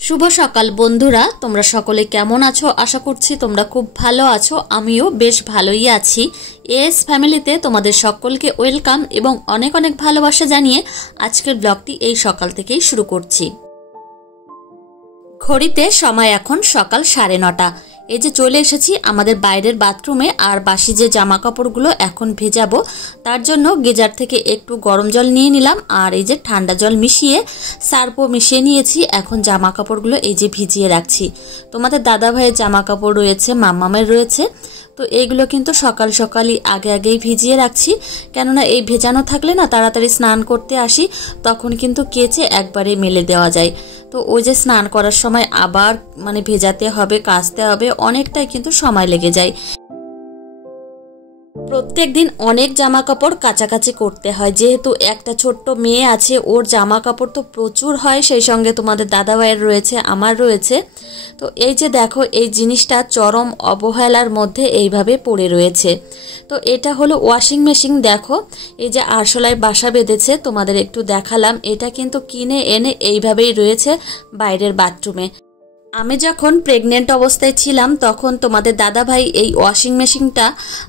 শুভ সকাল বন্ধুরা, তোমরা সকলে কেমন আছো? আশা করছি তোমরা খুব ভালো আছো। আমিও বেশ ভালোই আছি। এস ফ্যামিলিতে তোমাদের সকলকে ওয়েলকাম এবং অনেক অনেক ভালোবাসা জানিয়ে আজকের ব্লগটি এই সকাল থেকেই শুরু করছি। ঘড়িতে সময় এখন সকাল 9:30। এই যে চলে এসেছি আমাদের বাইরের বাথরুমে, আর বাসি যে জামা কাপড়গুলো এখন ভেজাবো তার জন্য গিজার থেকে একটু গরম জল নিয়ে নিলাম, আর এই যে ঠান্ডা জল মিশিয়ে সার্ফও মিশিয়ে নিয়েছি। এখন জামা কাপড়গুলো এই যে ভিজিয়ে রাখছি। তোমাদের দাদা ভাইয়ের জামা কাপড় রয়েছে, মাম্মামের রয়েছে, তো এইগুলো কিন্তু সকাল সকালই আগেই ভিজিয়ে রাখছি, কেননা এই ভেজানো থাকলে না তাড়াতাড়ি স্নান করতে আসি, তখন কিন্তু কেচে একবারে মেলে দেওয়া যায়। তো ওই যে স্নান করার সময় আবার ভেজাতে হবে, কাচতে হবে, অনেকটাই কিন্তু সময় লেগে যায়। প্রত্যেক দিন অনেক জামা কাপড় কাচাকাচি করতে হয়, যেহেতু একটা ছোট্ট মেয়ে আছে, ওর জামা কাপড় তো প্রচুর হয়, সেই সঙ্গে তোমাদের দাদা ভাইয়ের রয়েছে, আমার রয়েছে। তো এই যে দেখো, এই জিনিসটা চরম অবহেলার মধ্যে এইভাবে পড়ে রয়েছে। তো এটা হলো ওয়াশিং মেশিন। দেখো এই যে আরশোলায় বাসা বেঁধেছে, তোমাদের একটু দেখালাম। এটা কিন্তু কিনে এনে এইভাবেই রয়েছে বাইরের বাথরুমে। আমি যখন প্রেগনেন্ট অবস্থায় ছিলাম তখন তোমাদের দাদা ভাই এই ওয়াশিং মেশিনটা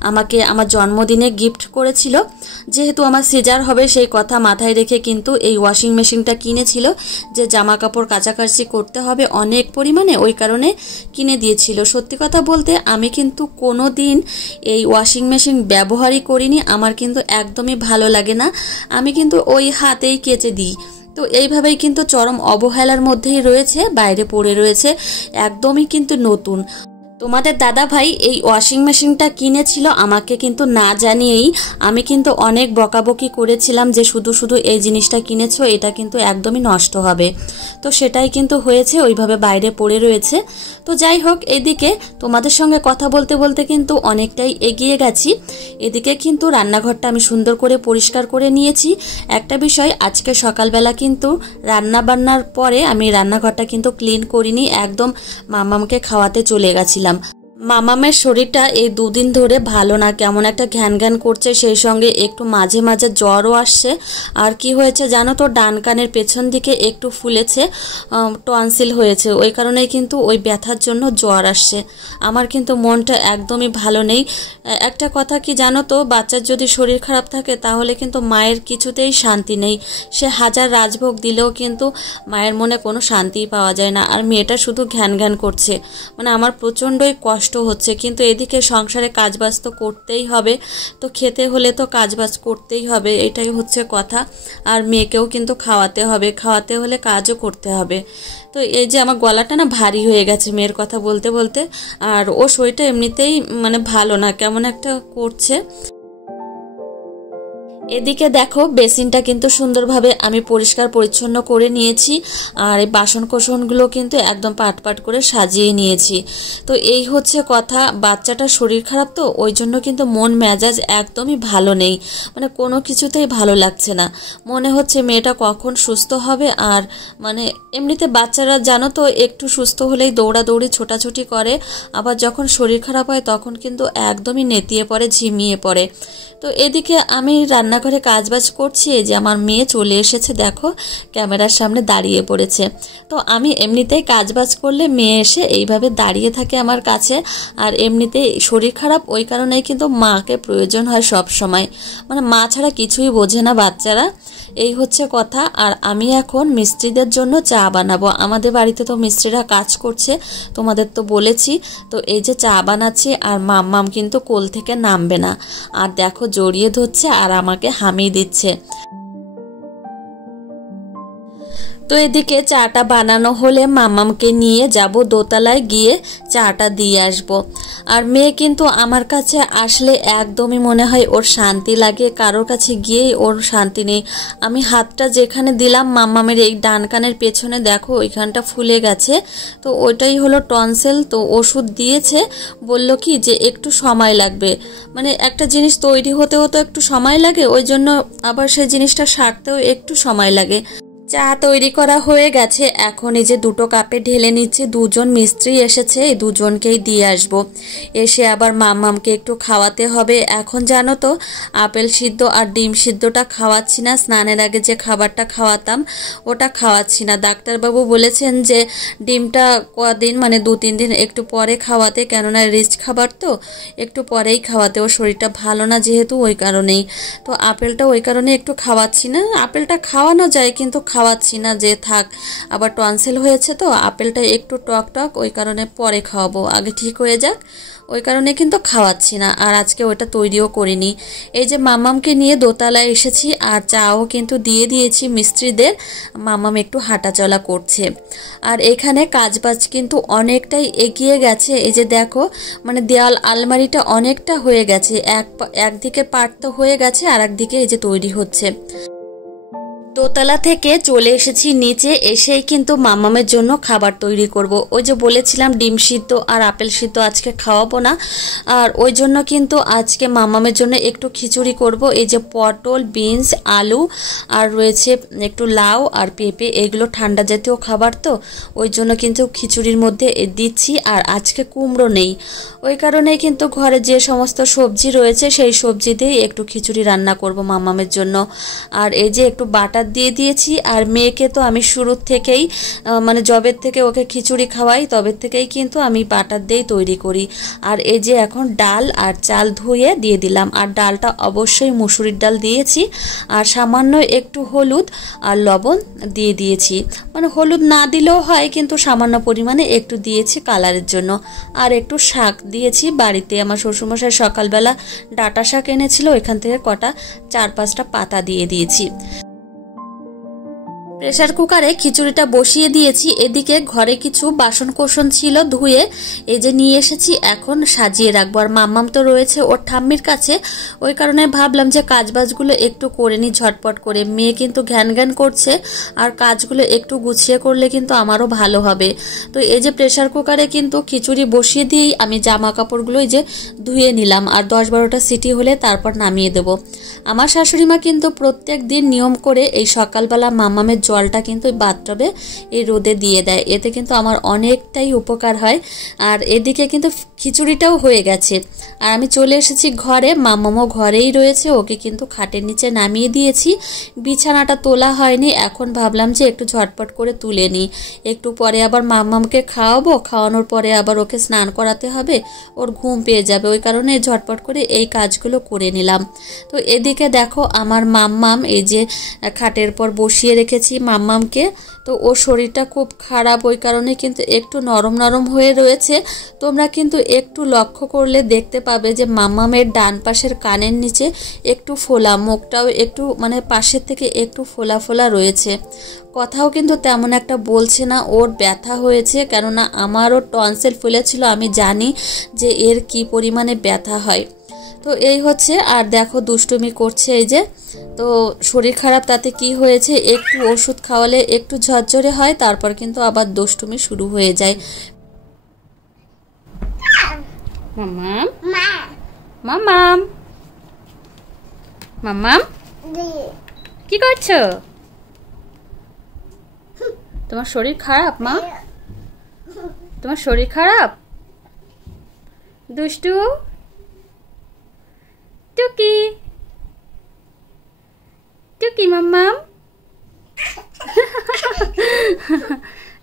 আমাকে আমার জন্মদিনে গিফট করেছিল। যেহেতু আমার সিজার হবে সেই কথা মাথায় রেখে কিন্তু এই ওয়াশিং মেশিনটা কিনেছিল, যে জামা কাপড় কাচাকাচি করতে হবে অনেক পরিমাণে, ওই কারণে কিনে দিয়েছিল। সত্যি কথা বলতে আমি কিন্তু কোনো দিন এই ওয়াশিং মেশিন ব্যবহারই করিনি, আমার কিন্তু একদমই ভালো লাগে না। আমি কিন্তু ওই হাতেই কেচে দিই। তো এইভাবেই কিন্তু চরম অবহেলার মধ্যেই রয়েছে, বাইরে পড়ে রয়েছে, একদমই কিন্তু নতুন। তোমাদের দাদা ভাই এই ওয়াশিং মেশিনটা কিনেছিল আমাকে কিন্তু না জানিয়েই। আমি কিন্তু অনেক বকাবকি করেছিলাম যে শুধু শুধু এই জিনিসটা কিনেছো, এটা কিন্তু একদমই নষ্ট হবে। তো সেটাই কিন্তু হয়েছে, ওইভাবে বাইরে পড়ে রয়েছে। তো যাই হোক, এদিকে তোমাদের সঙ্গে কথা বলতে বলতে কিন্তু অনেকটাই এগিয়ে গেছি। এদিকে কিন্তু রান্নাঘরটা আমি সুন্দর করে পরিষ্কার করে নিয়েছি। একটা বিষয়, আজকে সকালবেলা কিন্তু রান্না বান্নার পরে আমি রান্নাঘরটা কিন্তু ক্লিন করিনি, একদম মামামকে খাওয়াতে চলে গেছিলাম। মামামের শরীরটা এই দুদিন ধরে ভালো না, কেমন একটা ঘ্যান ঘ্যান করছে, সেই সঙ্গে একটু মাঝে মাঝে জ্বরও আসছে। আর কি হয়েছে জানো তো, ডান কানের পেছন দিকে একটু ফুলেছে, টনসিল হয়েছে, ওই কারণেই কিন্তু ওই ব্যথার জন্য জ্বর আসছে। আমার কিন্তু মনটা একদমই ভালো নেই। একটা কথা কি জানো তো, বাচ্চার যদি শরীর খারাপ থাকে তাহলে কিন্তু মায়ের কিছুতেই শান্তি নেই। সে হাজার রাজভোগ দিলেও কিন্তু মায়ের মনে কোনো শান্তিই পাওয়া যায় না। আর মেয়েটা শুধু ঘ্যান ঘ্যান করছে, আমার প্রচণ্ডই কষ্ট হচ্ছে। কিন্তু এদিকে সংসারে কাজবাজ তো করতেই হবে, তো খেতে হলে তো কাজবাজ করতেই হবে, এটাই হচ্ছে কথা। আর মেয়েকেও কিন্তু খাওয়াতে হবে, খাওয়াতে হলে কাজও করতে হবে। তো এই যে আমার গলাটা না ভারী হয়ে গেছে মেয়ের কথা বলতে বলতে, আর ও শরীরটা এমনিতেই ভালো না, কেমন একটা করছে। এদিকে দেখো, বেসিনটা কিন্তু সুন্দরভাবে আমি পরিষ্কার পরিচ্ছন্ন করে নিয়েছি, আর এই বাসন কোসনগুলো কিন্তু একদম পাট পাট করে সাজিয়ে নিয়েছি। তো এই হচ্ছে কথা, বাচ্চাটার শরীর খারাপ তো ওই জন্য কিন্তু মন মেজাজ একদমই ভালো নেই, কোনো কিছুতেই ভালো লাগছে না। মনে হচ্ছে মেয়েটা কখন সুস্থ হবে। আর এমনিতে বাচ্চারা জানো তো, একটু সুস্থ হলেই দৌড়াদৌড়ি ছোটাছুটি করে, আবার যখন শরীর খারাপ হয় তখন কিন্তু একদমই নেতিয়ে পড়ে, ঝিমিয়ে পড়ে। তো এদিকে আমি রান্নাঘরে কাজবাজ করছি, এই যে আমার মেয়ে চলে এসেছে, দেখো ক্যামেরার সামনে দাঁড়িয়ে পড়েছে। তো আমি এমনিতেই কাজবাজ করলে মেয়ে এসে এইভাবে দাঁড়িয়ে থাকে আমার কাছে। আর এমনিতেই শরীর খারাপ, ওই কারণেই কিন্তু মাকে প্রয়োজন হয় সব সময়, মা ছাড়া কিছুই বোঝে না বাচ্চারা, এই হচ্ছে কথা। আর আমি এখন মিস্ত্রিদের জন্য চা বানাবো। আমাদের বাড়িতে তো মিস্ত্রিরা কাজ করছে, তোমাদের তো বলেছি। তো এই যে চা বানাচ্ছি, আর মাম্মাম কিন্তু কোল থেকে নামবে না, আর দেখো জড়িয়ে ধরছে আর আমাকে হামি দিচ্ছে। তো এদিকে চাটা বানানো হলে মামামকে নিয়ে যাব দোতলায়, গিয়ে চাটা দিয়ে আসব। আর মেয়ে কিন্তু আমার কাছে আসলে একদমই মনে হয় ওর শান্তি লাগে, কারোর কাছে গিয়েই ওর শান্তি নেই। আমি হাতটা যেখানে দিলাম মামামের এই ডান কানের পেছনে, দেখো ওইখানটা ফুলে গেছে, তো ওইটাই হলো টনসিল। তো ওষুধ দিয়েছে, বলল কি যে একটু সময় লাগবে, একটা জিনিস তৈরি হতেও তো একটু সময় লাগে, ওই জন্য আবার সেই জিনিসটা সারতেও একটু সময় লাগে। চা তৈরি করা হয়ে গেছে। এখন এই যে দুটো কাপে ঢেলে নিচ্ছি। দুজন মিস্ত্রি এসেছে, এই দুজনকেই দিয়ে আসব। এসে আবার মাম্মামকে একটু খাওয়াতে হবে। এখন জানো তো আপেল সিদ্ধ আর ডিম সিদ্ধটা খাওয়াচ্ছি না। স্নানের আগে যে খাবারটা খাওয়াতাম ওটা খাওয়াচ্ছি না। ডাক্তারবাবু বলেছেন যে ডিমটা কদিন মানে 2-3 দিন একটু পরে খাওয়াতে, কেননা রিচ খাবার তো একটু পরেই খাওয়াতে। ওর শরীরটা ভালো না যেহেতু, ওই কারণেই। তো আপেলটা ওই কারণে একটু খাওয়াচ্ছি না। আপেলটা খাওয়ানো যায় কিন্তু খাওয়াচ্ছি না, যে থাক আবার টনসিল হয়েছে তো আপেলটা একটু টক টক, ওই কারণে পরে খাওয়াবো, আগে ঠিক হয়ে যাক, ওই কারণে কিন্তু খাওয়াচ্ছি না। আর আজকে ওটা তৈরিও করিনি। এই যে মাম্মামকে নিয়ে দোতলায় এসেছি আর চাও কিন্তু দিয়ে দিয়েছি মিস্ত্রিদের। মাম্মাম একটু হাঁটাচলা করছে। আর এখানে কাজবাজ কিন্তু অনেকটাই এগিয়ে গেছে। এই যে দেখো মানে দেওয়াল আলমারিটা অনেকটা হয়ে গেছে, একদিকে পার্ট তো হয়ে গেছে আর একদিকে এই যে তৈরি হচ্ছে। দোতলা থেকে চলে এসেছি নিচে, এসেই কিন্তু মাম্মামের জন্য খাবার তৈরি করব। ওই যে বলেছিলাম ডিম সিদ্ধ আর আপেল সিদ্ধ আজকে খাওয়াবো না, আর ওই জন্য কিন্তু আজকে মাম্মামের জন্য একটু খিচুড়ি করব। এই যে পটল, বিনস, আলু আর রয়েছে একটু লাউ আর পেঁপে, এগুলো ঠান্ডা জাতীয় খাবার তো ওই জন্য কিন্তু খিচুড়ির মধ্যে দিচ্ছি। আর আজকে কুমড়ো নেই, ওই কারণেই কিন্তু ঘরে যে সমস্ত সবজি রয়েছে সেই সবজি দিয়েই একটু খিচুড়ি রান্না করব মাম্মামের জন্য। আর এই যে একটু বাটার দিয়ে দিয়েছি। আর মেয়েকে তো আমি শুরুর থেকেই মানে জবের থেকে ওকে খিচুড়ি খাওয়াই, তবে থেকেই কিন্তু আমি বাটার দিয়েই তৈরি করি। আর এই যে এখন ডাল আর চাল ধুয়ে দিয়ে দিলাম। আর ডালটা অবশ্যই মুসুরির ডাল দিয়েছি। আর সামান্য একটু হলুদ আর লবণ দিয়ে দিয়েছি, মানে হলুদ না দিলেও হয় কিন্তু সামান্য পরিমাণে একটু দিয়েছি কালারের জন্য। আর একটু শাক দিয়েছি, বাড়িতে আমার শ্বশুরমশাই সকালবেলা ডাঁটা শাক এনেছিল, এখান থেকে কটা 4-5টা পাতা দিয়ে দিয়েছি। প্রেসার কুকারে খিচুড়িটা বসিয়ে দিয়েছি। এদিকে ঘরে কিছু বাসন কোসন ছিল ধুয়ে এই যে নিয়ে এসেছি, এখন সাজিয়ে রাখবো। আর মাম্মাম তো রয়েছে ওর ঠাম্মির কাছে, ওই কারণে ভাবলাম যে কাজবাজগুলো একটু করে নিই ঝটপট করে। মেয়ে কিন্তু ঘ্যান ঘ্যান করছে, আর কাজগুলো একটু গুছিয়ে করলে কিন্তু আমারও ভালো হবে। তো এই যে প্রেসার কুকারে কিন্তু খিচুড়ি বসিয়ে দিয়েই আমি জামা কাপড়গুলো এই যে ধুয়ে নিলাম। আর 10-12টা সিটি হলে তারপর নামিয়ে দেব। আমার শাশুড়িমা কিন্তু প্রত্যেক দিন নিয়ম করে এই সকালবেলা মাম্মামের জলটা কিন্তু বাথটবে এই রোদে দিয়ে দেয়, এতে কিন্তু আমার অনেকটাই উপকার হয়। আর এদিকে কিন্তু খিচুড়িটাও হয়ে গেছে। আর আমি চলে এসেছি ঘরে, মাম্মামও ঘরেই রয়েছে, ওকে কিন্তু খাটের নিচে নামিয়ে দিয়েছি। বিছানাটা তোলা হয়নি, এখন ভাবলাম যে একটু ঝটপট করে তুলে নিই। একটু পরে আবার মাম্মামকে খাওয়াবো, খাওয়ানোর পরে আবার ওকে স্নান করাতে হবে, ওর ঘুম পেয়ে যাবে, ওই কারণে ঝটপট করে এই কাজগুলো করে নিলাম। তো এদিকে দেখো আমার মাম্মাম এই যে খাটের পর বসিয়ে রেখেছি মাম্মামকে। তো ওর শরীরটা খুব খারাপ, ওই কারণে কিন্তু একটু নরম নরম হয়ে রয়েছে। তোমরা কিন্তু একটু লক্ষ্য করলে দেখতে পাবে যে মাম্মামের ডান পাশের কানের নিচে একটু ফোলা, মুখটাও একটু মানে পাশের থেকে একটু ফোলা ফোলা রয়েছে। কথাও কিন্তু তেমন একটা বলছে না, ওর ব্যথা হয়েছে, কেননা আমারও টনসিল ফুলেছিল, আমি জানি যে এর কি পরিমাণে ব্যথা হয়। তো এই হচ্ছে। আর দেখো দুষ্টুমি করছে এই যে। তো শরীর খারাপ তাতে কি হয়েছে, একটু ওষুধ খাওয়ালে একটু ঝরঝরে হয়, তারপর কিন্তু আবার দুষ্টুমি শুরু হয়ে যায়। মাম্মাম মাম্মাম মাম্মাম কি করছো? তোমার শরীর খারাপ মা? তোমার শরীর খারাপ? দুষ্টু টুকি টুকি মাম্মাম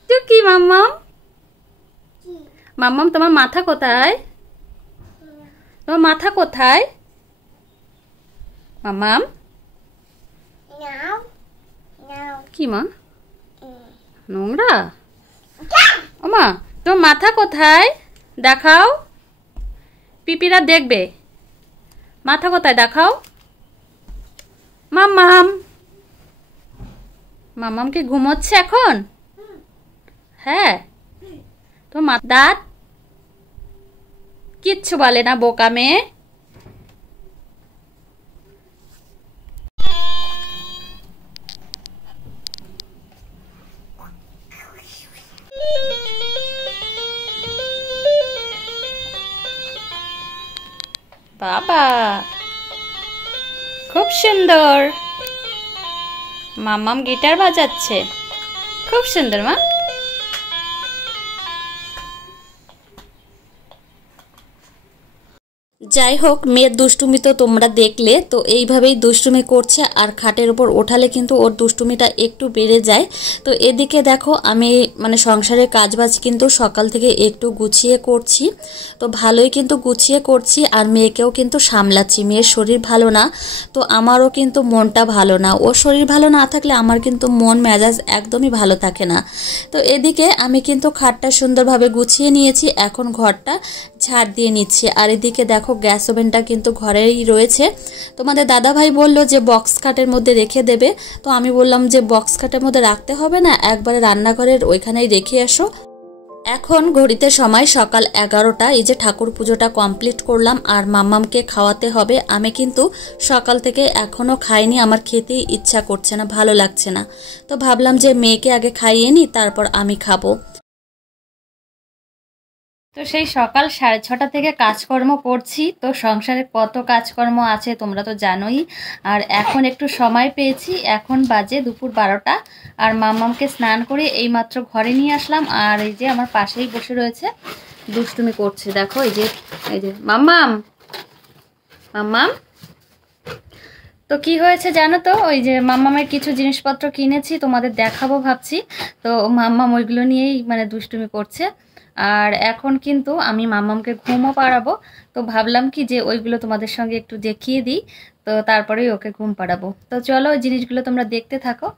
টুকি মাম্মাম মাম্মাম তোমার মাথা কোথায়? তোমার মাথা কোথায় মাম্মাম? কি মা? নোংরা? ও মা তোমার মাথা কোথায় দেখাও, পিপিরা দেখবে। মাথা কোথায় দেখাও। মাম্মাম মাম্মাম কি ঘুমোচ্ছে এখন? হ্যাঁ। তোমার দাঁত কিচ্ছু বলে না, বোকা মেয়ে। বাবা খুব সুন্দর। মাম্মাম গিটার বাজাচ্ছে, খুব সুন্দর মা। যাই হোক, মেয়ের দুষ্টুমি তো তোমরা দেখলে। তো এইভাবেই দুষ্টুমি করছে, আর খাটের উপর ওঠালে কিন্তু ওর দুষ্টুমিটা একটু বেড়ে যায়। তো এদিকে দেখো আমি মানে সংসারের কাজবাজ কিন্তু সকাল থেকে একটু গুছিয়ে করছি। তো ভালোই কিন্তু গুছিয়ে করছি, আর মেয়েকেও কিন্তু সামলাচ্ছি। মেয়ের শরীর ভালো না, তো আমারও কিন্তু মনটা ভালো না। ওর শরীর ভালো না থাকলে আমার কিন্তু মন মেজাজ একদমই ভালো থাকে না। তো এদিকে আমি কিন্তু খাটটা সুন্দরভাবে গুছিয়ে নিয়েছি, এখন ঘরটা ঝাড় দিয়ে নিচ্ছি। আর এদিকে দেখো গ্যাস ওভেনটা কিন্তু ঘরেই রয়েছে। তোমাদের দাদাভাই বলল যে বক্স খাটের মধ্যে রেখে দেবে, তো আমি বললাম যে বক্স খাটের মধ্যে রাখতে হবে না, একবারে রান্নাঘরের ওইখানেই রেখে আসো। এখন ঘড়িতে সময় সকাল 11টা। এই যে ঠাকুর পুজোটা কমপ্লিট করলাম, আর মাম্মামকে খাওয়াতে হবে। আমি কিন্তু সকাল থেকে এখনো খাইনি, আমার খেতেই ইচ্ছা করছে না, ভালো লাগছে না। তো ভাবলাম যে মেয়েকে আগে খাইয়ে নি, তারপর আমি খাবো। তো সেই সকাল 6:30 থেকে কাজকর্ম করছি। তো সংসারে কত কাজকর্ম আছে তোমরা তো জানোই। আর এখন একটু সময় পেয়েছি, এখন বাজে দুপুর 12টা। আর মাম্মামকে স্নান করে এইমাত্র ঘরে নিয়ে আসলাম। আর এই যে আমার পাশেই বসে রয়েছে, দুষ্টুমি করছে। দেখো এই যে মাম্মাম মাম্মাম। তো কি হয়েছে জানো তো, ওই যে মাম্মামের কিছু জিনিসপত্র কিনেছি, তোমাদের দেখাবো ভাবছি। তো মাম্মাম ওইগুলো নিয়েই মানে দুষ্টুমি করছে। আর এখন কিন্তু আমি মাম্মামকে ঘুমও পাড়াবো। তো ভাবলাম কি যে ওইগুলো তোমাদের সঙ্গে একটু দেখিয়ে দিই, তো তারপরেই ওকে ঘুম পাড়াবো। তো চলো ওই জিনিসগুলো তোমরা দেখতে থাকো।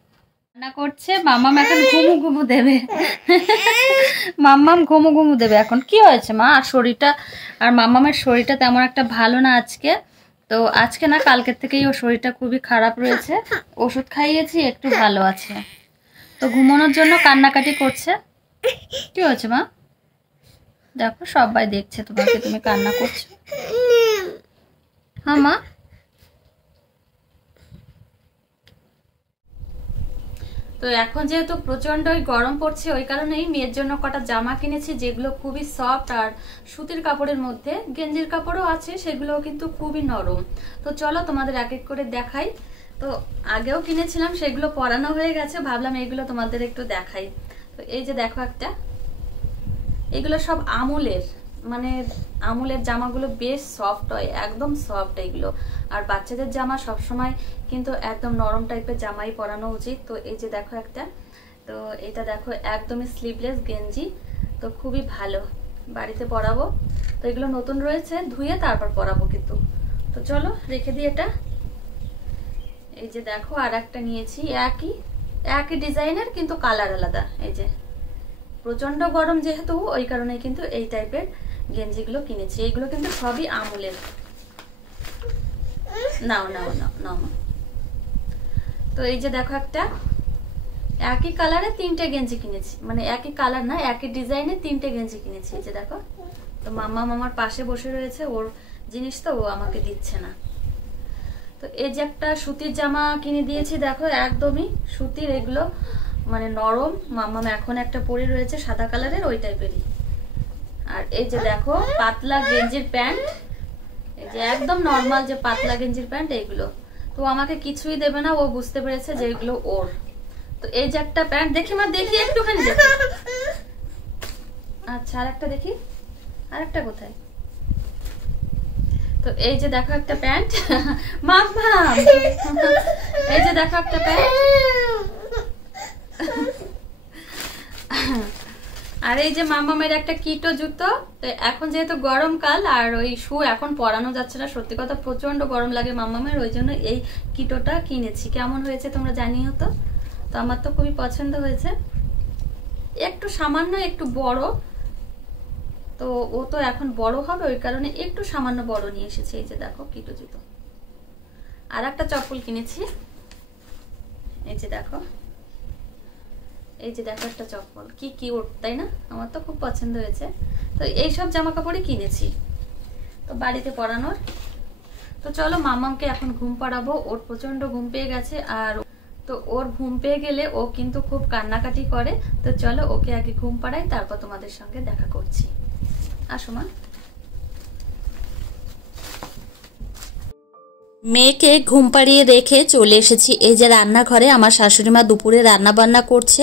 রান্না করছে মাম্মাম, এখন ঘুমু ঘুমু দেবে। মাম্মাম ঘুমু ঘুমু দেবে এখন। কি হয়েছে মা? আর শরীরটা, আর মাম্মামের শরীরটা তেমন একটা ভালো না আজকে। তো আজকে না, কালকের থেকেই ওর শরীরটা খুবই খারাপ রয়েছে। ওষুধ খাইয়েছি, একটু ভালো আছে। তো ঘুমানোর জন্য কান্নাকাটি করছে। কি হয়েছে মা? দেখো সবাই দেখছে তোমাকে, তুমি কান্না করছো। হ্যাঁ মা। তো এখন যেহেতু প্রচন্ডই গরম পড়ছে, ওই কারণেই মেয়ের জন্য কটা জামা কিনেছি, যেগুলো খুবই সফট আর সুতির কাপড়ের মধ্যে। গেঞ্জির কাপড়ও আছে, সেগুলোও কিন্তু খুবই নরম। তো চলো তোমাদের এক এক করে দেখাই। তো আগেও কিনেছিলাম, সেগুলো পরানো হয়ে গেছে, ভাবলাম এইগুলো তোমাদের একটু দেখাই। তো এই যে দেখো একটা, এগুলো সব আমুলের, মানে আমুলের জামাগুলো বেশ সফট হয়, একদম সফট এগুলো। আর বাচ্চাদের জামা সবসময় কিন্তু একদম নরম টাইপের জামাই পরানো উচিত। তো এই যে দেখো একটা, তো এটা দেখো একদমই স্লিভলেস গেঞ্জি। তো খুবই ভালো, বাড়িতে পরাবো। তো এগুলো নতুন রয়েছে, ধুয়ে তারপর পরাবো কিন্তু। তো চলো রেখে দিই এটা। এই যে দেখো আর একটা নিয়েছি, একই ডিজাইনের কিন্তু কালার আলাদা। এই যে প্রচন্ড গরম যেহেতু, ওই কারণে কিন্তু এই টাইপের গেঞ্জিগুলো কিনেছি। এইগুলো কিন্তু সবই আমুলের। নাও নাও নাও নাও। তো এই যে দেখো একটা, একই কালারে 3টে গেঞ্জি কিনেছি, মানে একই কালার না, একই ডিজাইনে 3টে গেঞ্জি কিনেছি। এই যে দেখো। তো মাম্মা আমার পাশে বসে রয়েছে, ওর জিনিস তো ও আমাকে দিচ্ছে না। তো এই যে একটা সুতির জামা কিনে দিয়েছি, দেখো একদমই সুতির, এগুলো মানে নরম। মাম্মাম এখন একটা পরে রয়েছে সাদা কালারের, ওই টাইপেরই। আর এই যে দেখো পাতলা গেঞ্জির প্যান্ট, এই যে একদম নর্মাল যে পাতলা গেঞ্জির প্যান্ট, এইগুলো। তো আমাকে কিছুই দেবে না, ও বুঝতে পেরেছে যে এগুলো ওর। তো এই যে একটা প্যান্ট, দেখি মা, দেখি একটুখানি দেখি। আচ্ছা আর একটা দেখি, আর একটা কোথায়? তো এই যে দেখো একটা প্যান্ট। মাম্মা এই যে দেখো একটা প্যান্ট। আর এই যে মাম্মামের একটা কিটো জুতো। তো এখন যেহেতু গরমকাল, আর ওই শু এখন পরানো যাচ্ছে না, সত্যি কথা প্রচন্ড গরম লাগে মাম্মামের, ওই জন্য এই কিটোটা কিনেছি। কেমন হয়েছে তোমরা জানিও তো। তো আমার তো খুবই পছন্দ হয়েছে। একটু সামান্য একটু বড়, তো ও তো এখন বড় হবে, ওই কারণে একটু সামান্য বড় নিয়ে এসেছি। এই যে দেখো কিটো জুতো। আর একটা চপ্পল কিনেছি, এই যে দেখো। এই যে দেখো একটা চপ্পল, কি কিউট তাই না? আমার তো খুব পছন্দ হয়েছে। তো এইসব জামা কাপড়ই কিনেছি তো বাড়িতে পরানোর। তো চলো মাম্মামকে এখন ঘুম পাড়াবো, ওর প্রচন্ড ঘুম পেয়ে গেছে। আর তো ওর ঘুম পেয়ে গেলে ও কিন্তু খুব কান্নাকাটি করে। তো চলো ওকে আগে ঘুম পাড়াই, তারপর তোমাদের সঙ্গে দেখা করছি। আসো মা। মেয়েকে ঘুম পাড়িয়ে রেখে চলে এসেছি এই যে রান্নাঘরে। আমার শাশুড়ি মা দুপুরে রান্না বান্না করছে।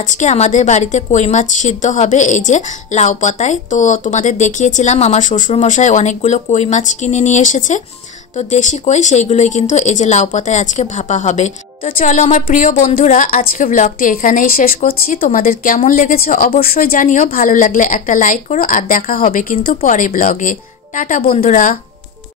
আজকে আমাদের বাড়িতে কই মাছ সিদ্ধ হবে এই যে লাউ পাতায়। তো তোমাদের দেখিয়েছিলাম আমার শ্বশুরমশাই অনেকগুলো কই মাছ কিনে নিয়ে এসেছে, তো দেশি কই, সেইগুলোই কিন্তু এই যে লাউ পাতায় আজকে ভাপা হবে। তো চলো আমার প্রিয় বন্ধুরা, আজকে ব্লগটি এখানেই শেষ করছি। তোমাদের কেমন লেগেছে অবশ্যই জানিও, ভালো লাগলে একটা লাইক করো, আর দেখা হবে কিন্তু পরে ব্লগে। টাটা বন্ধুরা।